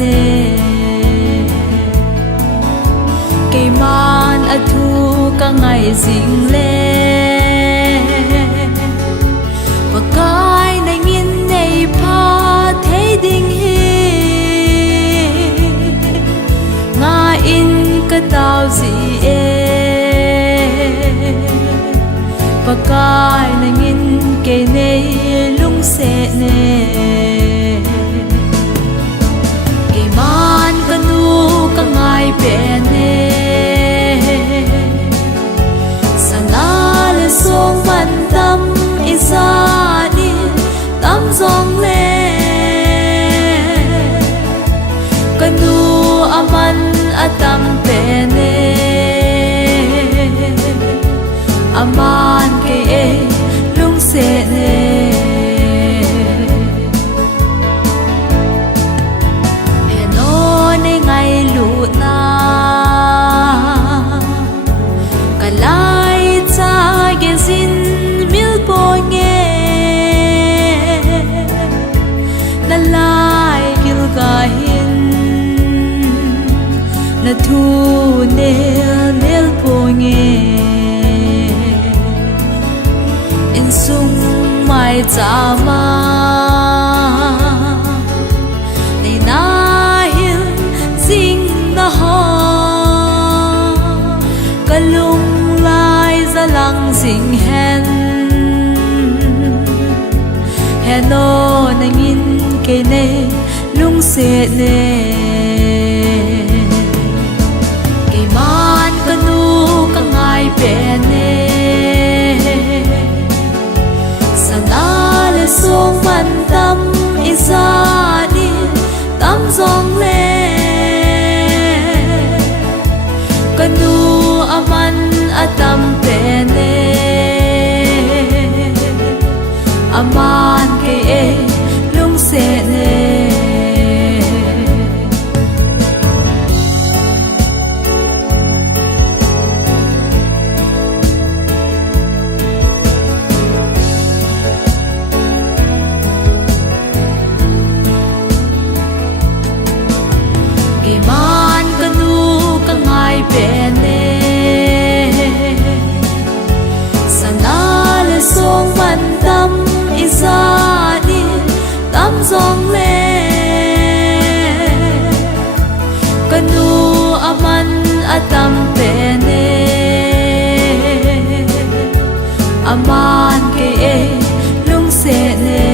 nè cây man a thu cả ngày dịnh lệ và cái này nghiên này pha thấy đình hi nga in cái tao gì và cái này nghiên cây này lung sẽ nè cây man cái nu cả ngày bên nè song man tâm isa ni tâm dòng le kanu aman atam pe ne aman ke lung se ne heno ne ngai lu na kalai cha ge zin mil po nge na lai gil ga hin na thu nel po nge in sung mai cha ma nei na hin sing na ha kalung lang sing hen heno nangin ke ne lung se ne ke man kanu ka ngai pe ne sana le song man tâm isa ni tâm dong le kanu aman atam pe ne aman ke lung se ne ke man kanu ka ngai pe ne song man tâm isa ni tâm dong le kanu aman atam pe ne aman ke lung se ne